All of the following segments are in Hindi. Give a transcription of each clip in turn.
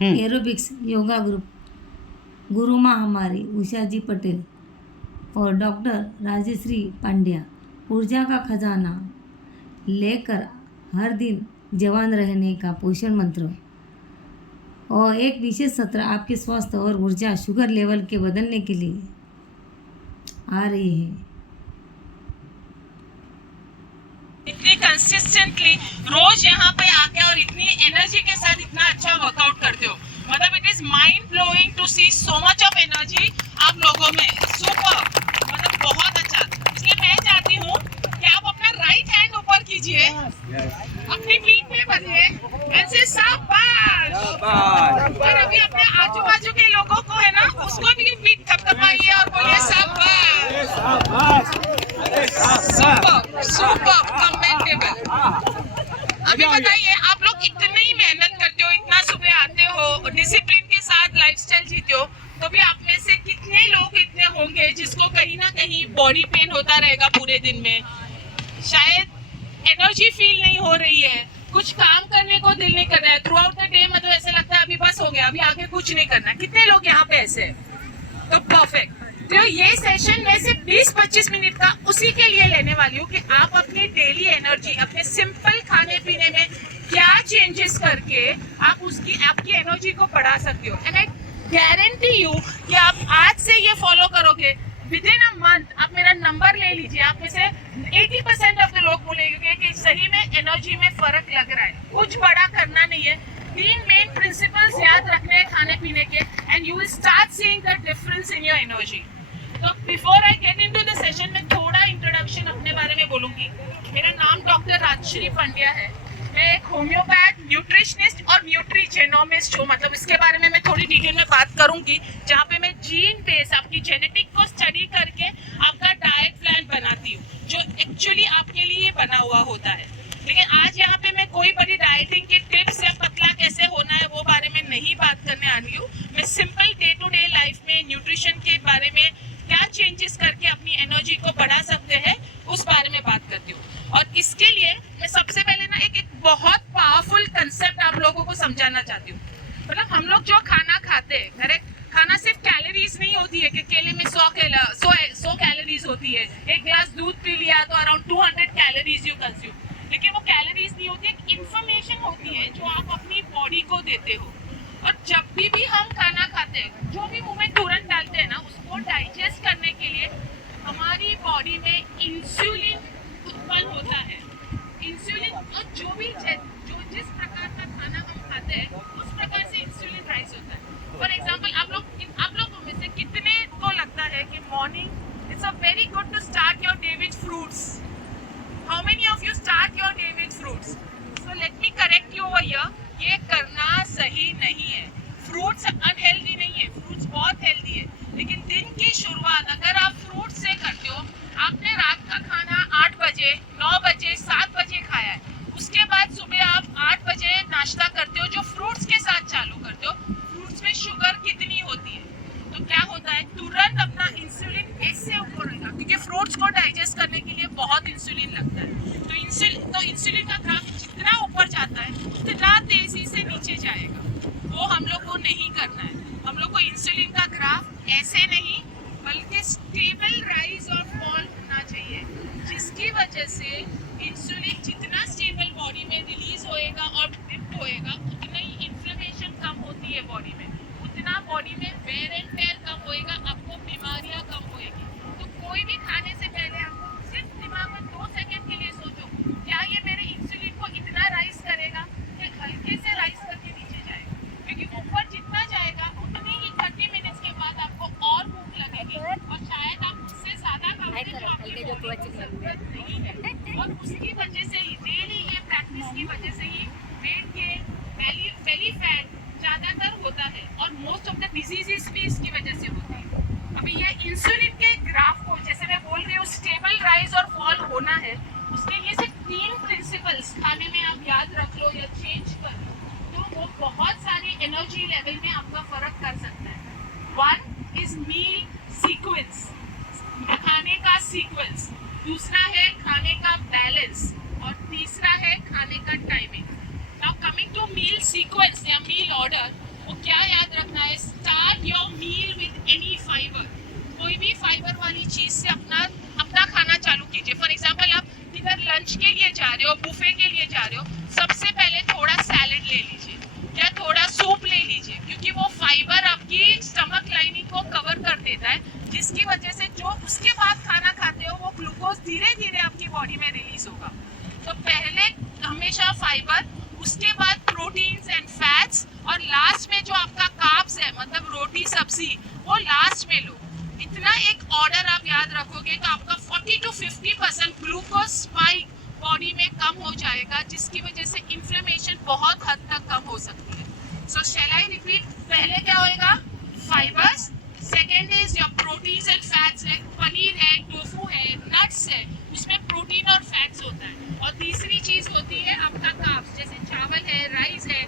एरोबिक्स योगा ग्रुप, गुरु माँ हमारी उषा जी पटेल और डॉक्टर राजश्री पांड्या ऊर्जा का खजाना लेकर हर दिन जवान रहने का पोषण मंत्र और एक विशेष सत्र आपके स्वास्थ्य और ऊर्जा शुगर लेवल के बदलने के लिए आ रही है। इतनी कंसिस्टेंटली रोज यहाँ पे आके और इतनी एनर्जी के साथ इतना अच्छा वर्कआउट करते हो, मतलब it is mind blowing to see so much of energy आप लोगों में। सुपर, मतलब बहुत अच्छा। इसलिए मैं चाहती हूँ कि आप अपना राइट हैंड ऊपर कीजिए, अपनी पीठ पे बंधिए, ऐसे शाबाश। और अभी अपने आजू बाजू के लोगों को है ना, उसको भी पीठ थपथपाइए और बोलिए शाबाश। Super super commendable. अभी बताइए, आप लोग इतनी मेहनत करते हो, इतना सुबह आते हो, डिसिप्लिन के साथ लाइफस्टाइल जीते हो, तो भी आप में से कितने लोग इतने होंगे जिसको कहीं ना कहीं बॉडी पेन होता रहेगा पूरे दिन में, शायद एनर्जी फील नहीं हो रही है, कुछ काम करने को दिल नहीं कर रहा है थ्रू आउट द डे, मतलब ऐसा लगता है अभी बस हो गया, अभी आगे कुछ नहीं करना। कितने लोग यहाँ पे ऐसे हैं? तो परफेक्ट। तो ये सेशन में सिर्फ 20-25 मिनट का उसी के लिए लेने वाली हूँ कि आप अपनी डेली एनर्जी, अपने सिंपल खाने पीने में क्या चेंजेस करके आप आपकी एनर्जी को बढ़ा सकते हो। एंड आई गारंटी यू कि आप आज से ये फॉलो करोगे, विद इन अ मंथ आप मेरा नंबर ले लीजिए, आप में से 80% ऑफ द लोग बोलेंगे कि सही में एनर्जी में फर्क लग रहा है। कुछ बड़ा करना नहीं है, 3 मेन प्रिंसिपल्स याद रखने हैं खाने पीने के, and you will start seeing the difference in your energy. तो before I get into the session में थोड़ा इंट्रोडक्शन अपने बारे में बोलूंगी। मेरा नाम डॉक्टर राजश्री पांड्या है। मैं एक होम्योपैथ, न्यूट्रिशनिस्ट और न्यूट्रीजेनोमिस्ट हूँ, मतलब इसके बारे में मैं थोड़ी डिटेल में बात करूंगी, जहाँ पे मैं जीन बेस आपकी जेनेटिक को स्टडी करके आपका डाइट प्लान बनाती हूँ, जो एक्चुअली आपके लिए बना हुआ होता है। लेकिन आज यहाँ पे मैं कोई बड़ी डाइटिंग की टिप्स या पतला कैसे होना है वो बारे में नहीं बात करने आ रही हूँ। मैं simple day to day life में न्यूट्रिशन के बारे में क्या चेंजेस करके अपनी एनर्जी को बढ़ा सकते हैं उस बारे में बात करती हूँ। और इसके लिए मैं सबसे पहले ना एक बहुत पावरफुल कंसेप्ट आप लोगों को समझाना चाहती हूँ। मतलब हम लोग जो खाना खाते हैं, करेक्ट, खाना सिर्फ कैलोरीज नहीं होती है कि केले में 100 कैलोरीज होती है, एक ग्लास दूध पी लिया तो अराउंड 200 कैलोरीज यू कंज्यूम, लेकिन वो कैलोरीज नहीं होती, एक इंफॉर्मेशन होती है जो आप अपनी बॉडी को देते हो। और जब भी हम खाना खाते हैं, जो भी मुंह में तुरंत डालते हैं ना, उसको डाइजेस्ट करने के लिए हमारी बॉडी में इंसुलिन उत्पन्न होता है। इंसुलिन, और जो जिस प्रकार का खाना हम खाते हैं उस प्रकार से इंसुलिन राइज होता है। फॉर एग्जाम्पल, आप लोगों में से कितने को लगता है कि morning it's a very good to start your day with fruits? How many of you start your day with fruits? So let me correct you over here. ये करना सही नहीं है। फ्रूट्स अनहेल्दी नहीं है, फ्रूट्स बहुत हेल्दी है, लेकिन दिन की शुरुआत अगर आप फ्रूट से करते हो, आपने रात का खाना 8 बजे, 9 बजे, 7 बजे खाया है, उसके बाद सुबह आप 8 बजे नाश्ता करते हो जो फ्रूट्स के साथ चालू करते हो। फ्रूट्स में शुगर कितनी होती है? तो क्या होता है, तुरंत अपना इंसुलिन इससे ऊपर रहेगा, क्योंकि फ्रूट्स को डाइजेस्ट करने के लिए बहुत इंसुलिन लगता है। तो इंसुलिन का ग्राफ जितना ऊपर जाता है उतना तेजी से नीचे जाएगा। वो हम लोग को नहीं करना है। हम लोग को इंसुलिन का ग्राफ ऐसे नहीं, बल्कि स्टेबल राइज और फॉल होना चाहिए, जिसकी वजह से इंसुलिन जितना स्टेबल बॉडी में रिलीज होएगा और डिप होएगा, उतना ही इन्फ्लेमेशन कम होती है बॉडी में, उतना बॉडी में वेयर एंड टेयर कम होएगा, आपको बीमारियां कम होएगी। तो कोई भी खाने से पहले आपको सिर्फ दिमाग में 2 सेकंड के लिए सोचो, क्या ये मेरे इंसुलिन को इतना राइज करेगा कि हल्के से राइज करके नीचे जाएगा? क्योंकि ऊपर जितना जाएगा उतनी ही 30 मिनट्स के बाद आपको और भूख लगेगी, और शायद आप उससे ज्यादा खाओगे जो आपकी बॉडी को जरूरत नहीं है। और उसकी वजह से ही, डेली ये प्रैक्टिस की वजह से ही वेट गेन, बेली फैट ज्यादातर होता है, और मोस्ट ऑफ द डिजीजेस भी इसकी वजह से होती है। अभी ये इंसुलिन के ग्राफ को, जैसे मैं बोल रही हूँ, स्टेबल राइज और फॉल होना है, उसके लिए सिर्फ 3 प्रिंसिपल्स खाने में आप याद रख लो या चेंज कर लो, तो वो बहुत सारी एनर्जी लेवल में आपका फर्क कर सकता है। 1 इज मील सीक्वेंस, खाने का सीक्वेंस, दूसरा है खाने का बैलेंस, और तीसरा है खाने का timing. Now coming to meal sequence या मील ऑर्डर, वो क्या याद रखना है, start your meal with any fibre. कोई भी फाइबर वाली चीज से अपना अपना खाना चालू कीजिए। फॉर एग्जाम्पल आप इधर लंच के लिए जा रहे हो, बुफे के लिए जा रहे हो, सबसे पहले थोड़ा सैलेड ले लीजिए या थोड़ा सूप ले लीजिए, क्योंकि वो फाइबर आपकी स्टमक लाइनिंग को कवर कर देता है, जिसकी वजह से जो उसके बाद खाना खाते हो वो ग्लूकोज धीरे धीरे आपकी बॉडी में रिलीज होगा। तो पहले हमेशा फाइबर, उसके बाद प्रोटीन्स एंड फैट्स, और लास्ट में जो आपका कार्ब्स है, मतलब रोटी सब्जी, वो लास्ट में लो। इतना एक ऑर्डर आप याद रखोगे तो आपका 40 to 50% ग्लूकोज स्पाइक बॉडी में कम हो जाएगा, जिसकी वजह से इन्फ्लेमेशन बहुत हद तक कम हो सकती है। सो शैल आई रिपीट, पहले क्या होएगा, fibres, second is your proteins and fats, like paneer है, टोफू है, नट्स है, उसमें प्रोटीन और फैट्स होता है। और तीसरी चीज होती है आपका कार्ब्स, जैसे चावल है, राइस है,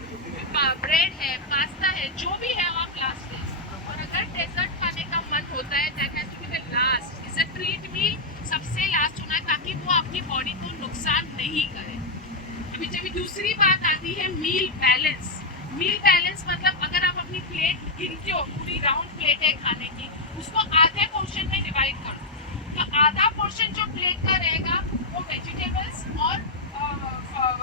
ब्रेड है, पास्ता है, जो भी है आप लास्ट है। और अगर डेजर्ट खाने का मन होता है, that has to be the last, is a treat meal, सबसे लास्ट होना है, ताकि वो आपकी बॉडी को नुकसान नहीं करे। अभी जब दूसरी बात आती है मील बैलेंस। मील बैलेंस मतलब अगर आप अपनी प्लेट गिनते हो, पूरी राउंड प्लेट है खाने की, उसको आधे पोर्शन में डिवाइड कर दो। तो आधा पोर्शन जो प्लेट का रहेगा वो वेजिटेबल्स और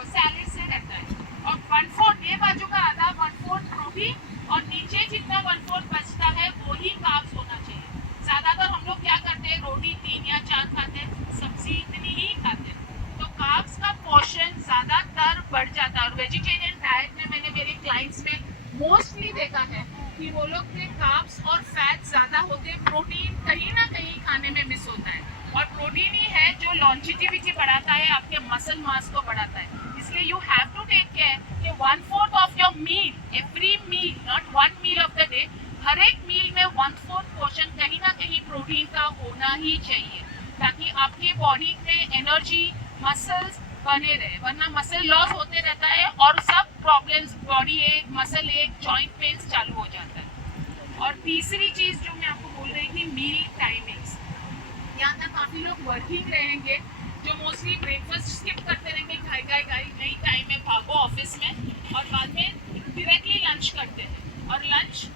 सैलेड से रहता है, और 1/4 ये बाजू का आधा, 1/4 प्रोटीन, और नीचे जितना 1/4 बचता है वो ही कार्ब्स होना चाहिए। ज्यादातर हम लोग क्या करते हैं, रोटी 3 या 4 खाते हैं, सब्जी इतनी ही खाते हैं, तो कार्ब्स का पोर्शन ज्यादातर बढ़ जाता है। और वेजिटेरियन डाइट में मैंने मेरे क्लाइंट्स में मोस्टली देखा है कि वो लोग के कार्ब्स और फैट ज्यादा होते हैं, प्रोटीन कहीं ना कहीं खाने में मिस होता है। और प्रोटीन ही है जो लॉन्जिटिविटी बढ़ाता है, आपके मसल मास को बढ़ाता है। इसलिए you have to take care कि 1/4 of your meal, every meal, not one meal of the day, हर एक मील में 1/4 पोर्शन कहीं ना कहीं प्रोटीन का होना ही चाहिए, ताकि आपके बॉडी में एनर्जी, मसल्स बने रहे, वरना मसल लॉस होते रहता है और सब प्रॉब्लम्स, बॉडी एक, मसल एक, जॉइंट पेन्स चालू हो जाता है। और तीसरी चीज जो मैं आपको बोल रही थी, मील टाइमिंग्स। यहाँ तक काफी लोग वर्किंग रहेंगे जो मोस्टली ब्रेकफास्ट स्किप करते रहेंगे, खाई नहीं, टाइम में भागो ऑफिस में, और बाद में डायरेक्टली लंच करते हैं, और लंच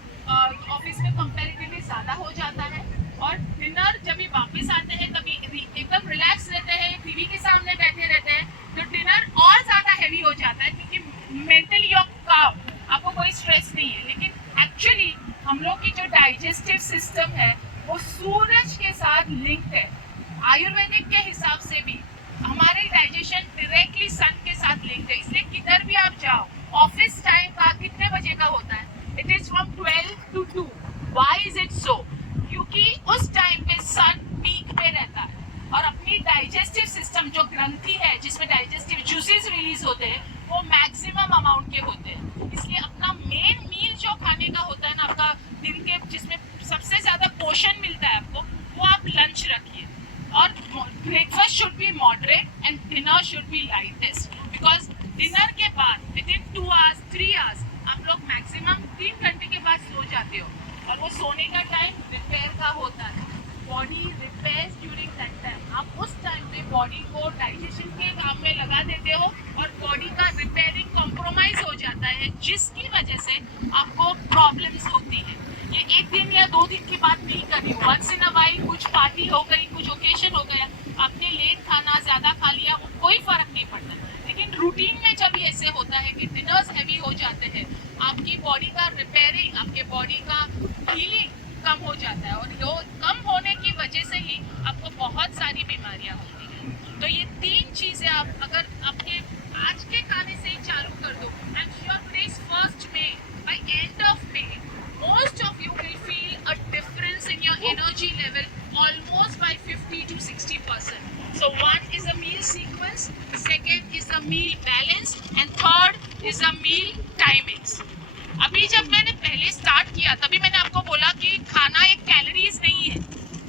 ऑफिस में कंपैरेटिवली ज़्यादा हो जाता है, और डिनर जब भी वापस आते हैं तभी एकदम रिलैक्स रहते हैं, टीवी के सामने बैठे रहते हैं, तो डिनर और ज़्यादा हैवी हो जाता है, क्योंकि मेंटली यू काम, आपको कोई स्ट्रेस नहीं है। लेकिन एक्चुअली हम लोग की जो डाइजेस्टिव सिस्टम है वो सूरज के साथ लिंक्ड है। आयुर्वेदिक के हिसाब से भी हमारे डाइजेशन डायरेक्टली सन के साथ लिंक्ड है। इसलिए किधर भी आप जाओ, ऑफिस टाइम का कितने बजे का होता है, it is from 12 to 2। Why is it so? क्योंकि उस टाइम पे सन पीक पे रहता है, और अपनी डाइजेस्टिव सिस्टम जो ग्रंथि है जिसमें डाइजेस्टिव जूसेस रिलीज होते हैं, वो मैक्सिमम अमाउंट के होते हैं। इसलिए अपना मेन मील जो खाने का होता है ना आपका दिन के, जिसमें सबसे ज्यादा पोषण मिलता है आपको, वो आप लंच रखिए। और breakfast should be moderate and dinner should be lightest, because dinner के बाद विदिन 2 hours 3 hours आप लोग मैक्सिमम 3 घंटे के बाद सो जाते हो, और वो सोने का टाइम रिपेयर का होता है। Body repairs during that time. आप उस टाइम पे बॉडी को डाइजेशन के काम में लगा देते हो, और बॉडी का रिपेयरिंग कॉम्प्रोमाइज हो जाता है, जिसकी वजह से आपको प्रॉब्लम्स होती है। ये 1 दिन या 2 दिन की बात नहीं कर रही हूँ, वंस इन अ वाइल कुछ पार्टी हो गई, कुछ ओकेशन हो गया, आपने लेट खाना ज़्यादा खा लिया, वो कोई फर्क नहीं पड़ता। लेकिन रूटीन में जब ऐसे होता है कि डिनर्स हैवी हो जाते हैं, आपकी बॉडी का रिपेयरिंग, आपके बॉडी का हीलिंग कम हो जाता है, और वो कम होने की वजह से ही आपको बहुत सारी बीमारियां होती हैं। तो ये 3 चीज़ें आप अगर आपके आज के खाने से ही चालू कर दो, I am sure today is 1st May, by end of May most of you will feel a difference in your energy level almost by 50 to 60%. So one is the meal sequence, second is the meal balance, and third is the meal timings. अभी जब मैंने पहले स्टार्ट किया तभी मैंने आपको बोला कि खाना एक कैलोरीज नहीं है,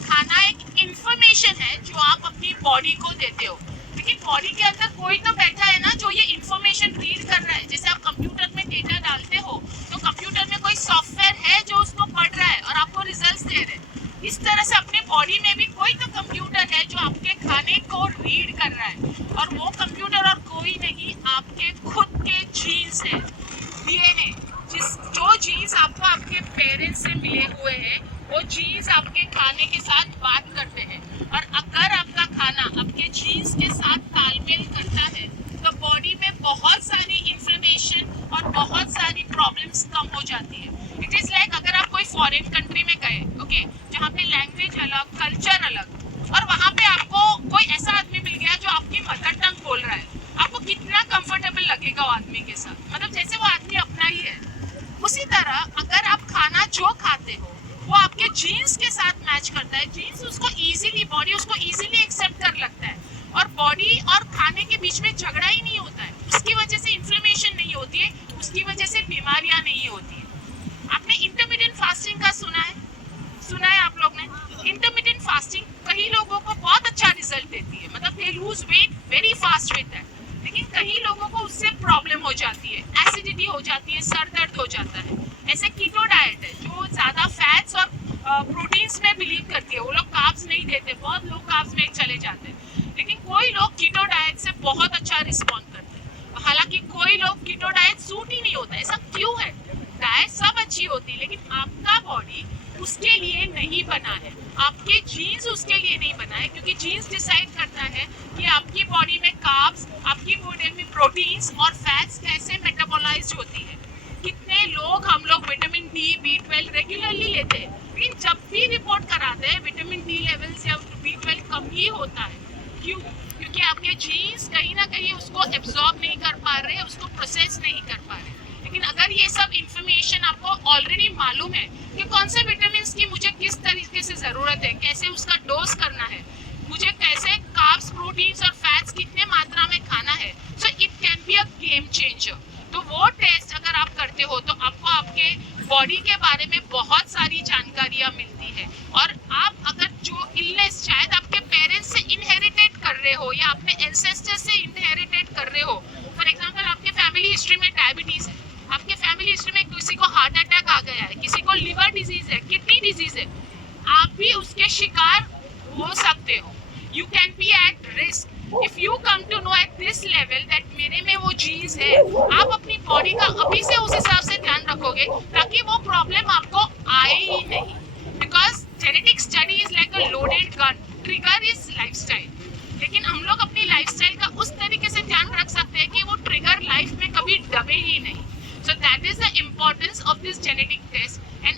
खाना एक इंफॉर्मेशन है जो आप अपनी बॉडी को देते हो। लेकिन बॉडी के अंदर कोई तो बैठा है ना जो ये इंफॉर्मेशन रीड कर रहा है। जैसे आप कंप्यूटर में डेटा डालते हो तो कंप्यूटर में कोई सॉफ्टवेयर है जो उसको पढ़ रहा है और आपको रिजल्ट्स दे रहे हैं। इस तरह से अपने बॉडी में भी कोई तो कंप्यूटर है जो आपके खाने को रीड कर रहा है, और वो कंप्यूटर और कोई नहीं, आपके खुद के जीन्स है, DNA। जो जीन्स आपको आपके पेरेंट्स से मिले हुए हैं, वो जीन्स आपके खाने के साथ बात करते हैं। और अगर आपका खाना आपके जीन्स के साथ तालमेल करता है तो बॉडी में बहुत सारी इन्फ्लेमेशन और बहुत सारी प्रॉब्लम्स कम हो जाती है। इट इज़ लाइक अगर आप कोई फॉरेन कंट्री में गए, ओके, जहाँ पे लैंग्वेज अलग, कल्चर अलग, और वहाँ पे आपको कोई ऐसा आदमी मिल गया जो आपकी मदर टंग बोल रहा है, आपको कितना कंफर्टेबल लगेगा वो आदमी के साथ, मतलब जैसे वो आदमी अपना ही है। उसी तरह अगर आप खाना जो खाते हो वो आपके जीन्स के साथ मैच करता है, जीन्स उसको इजीली, बॉडी उसको इजीली एक्सेप्ट कर लगता है, और बॉडी और खाने के बीच में झगड़ा ही नहीं होता है, उसकी वजह से इन्फ्लेमेशन नहीं होती है, उसकी वजह से बीमारियां नहीं होती है। आपने इंटरमिटेंट फास्टिंग का सुना है आप लोग ने? इंटरमिटेंट फास्टिंग कई लोगों को बहुत अच्छा रिजल्ट देती है, मतलब they lose weight very fast with that, लेकिन कई लोगों को उससे प्रॉब्लम हो जाती है, एसिडिटी हो जाती है, सर दर्द हो जाता है। ऐसे कीटो डाइट है जो ज़्यादा फैट्स और प्रोटीन्स में बिलीव करती है, वो लोग कार्ब्स नहीं देते, बहुत लोग कार्ब्स में चले जाते हैं, लेकिन कोई लोग कीटो डाइट से बहुत अच्छा रिस्पॉन्ड करते हैं। हालांकि कोई लोग कीटो डाइट सूट ही नहीं होता, ऐसा क्यों है? डाइट सब अच्छी होती है, लेकिन आपका बॉडी उसके लिए नहीं बना है, आपके जीन्स उसके लिए नहीं बना है, क्योंकि जीन्स डिसाइड करता है कि आपकी बॉडी में कार्ब्स, आपकी बॉडी में प्रोटीन्स और फैट्स कैसे मेटाबोलाइज होती है। कितने लोग, हम लोग विटामिन डी, B12 रेगुलरली लेते हैं, लेकिन जब भी रिपोर्ट कराते हैं विटामिन डी लेवल्स या B12 कम ही होता है। क्यों? क्योंकि आपके जीन्स कहीं ना कहीं उसको एब्जॉर्ब नहीं कर पा रहे, उसको प्रोसेस नहीं कर पा रहे। लेकिन अगर ये सब इंफॉर्मेशन आपको ऑलरेडी मालूम है कि कौन से विटामिन की मुझे किस तरीके से ज़रूरत है, कैसे उसका डोज करना है, मुझे कैसे कार्ब्स, प्रोटीन्स और फैट्स कितने मात्रा में खाना है, so it can be a game changer. तो वो टेस्ट अगर आप करते हो तो आपको आपके बॉडी के बारे में बहुत सारी जानकारियाँ मिलती है। और आप अगर जो इलनेस शायद आपके पेरेंट्स से इनहेरिटेड कर रहे हो या अपने एंसेस्टर्स से इनहेरिटेड कर रहे हो, फॉर एग्जाम्पल आपके फैमिली हिस्ट्री में डायबिटीज़ है, आपके फैमिली हिस्ट्री में किसी को हार्ट अटैक आ गया है, किसी को लिवर डिजीज है, किडनी डिजीज है, आप भी उसके शिकार हो सकते हो। You can be at risk if you come to know at this level that मेरे में वो चीज है। आप अपनी बॉडी का अभी से उस हिसाब से ध्यान रखोगे ताकि वो प्रॉब्लम आपको आए ही नहीं, because genetic study is like a loaded gun, trigger is lifestyle. लेकिन हम लोग अपनी लाइफस्टाइल का उस तरीके से ध्यान रख सकते हैं कि वो ट्रिगर लाइफ में कभी दबे ही नहीं। So that is the importance of this genetic test, and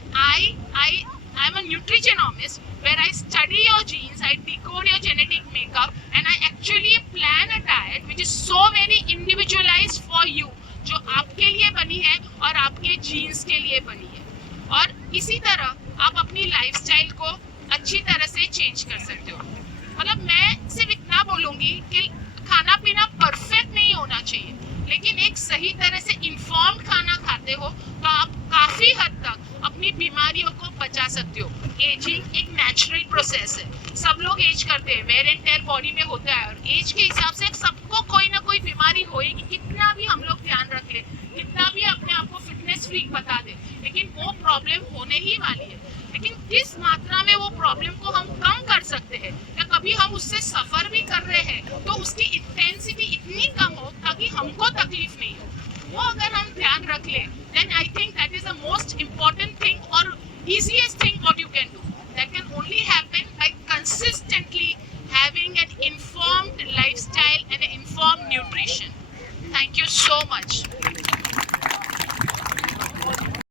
I'm a nutrigenomist where I study your genes, I decode your genetic makeup, and I actually plan a diet which is so very individualized for you, जो आपके लिए बनी है और आपके जीन्स के लिए बनी है। और इसी तरह आप अपनी लाइफस्टाइल को अच्छी तरह से चेंज कर सकते हो। मतलब मैं सिर्फ इतना बोलूँगी कि खाना पीना परफेक्ट नहीं होना चाहिए, लेकिन एक सही तरह से इन्फॉर्म्ड खाना खाते हो तो आप काफ़ी हद तक अपनी बीमारियों को बचा सकते हो। एजिंग एक नेचुरल प्रोसेस है, सब लोग एज करते हैं, वेयर एंड टेयर बॉडी में होता है, और एज के हिसाब से सबको कोई ना कोई बीमारी होएगी, कितना भी हम लोग ध्यान रख ले, कितना भी अपने आप को फिटनेस फ्रीक बता दे, लेकिन वो प्रॉब्लम होने ही वाली है। लेकिन किस मात्रा में वो प्रॉब्लम को हम कम कर सकते हैं, या कभी हम उससे सफ़र भी कर रहे हैं तो उसकी इंटेंसिटी इतनी कम हो ताकि हमको तकलीफ नहीं हो, वो अगर हम ध्यान रख लें, then I think that is the most important thing और ईजीएस्ट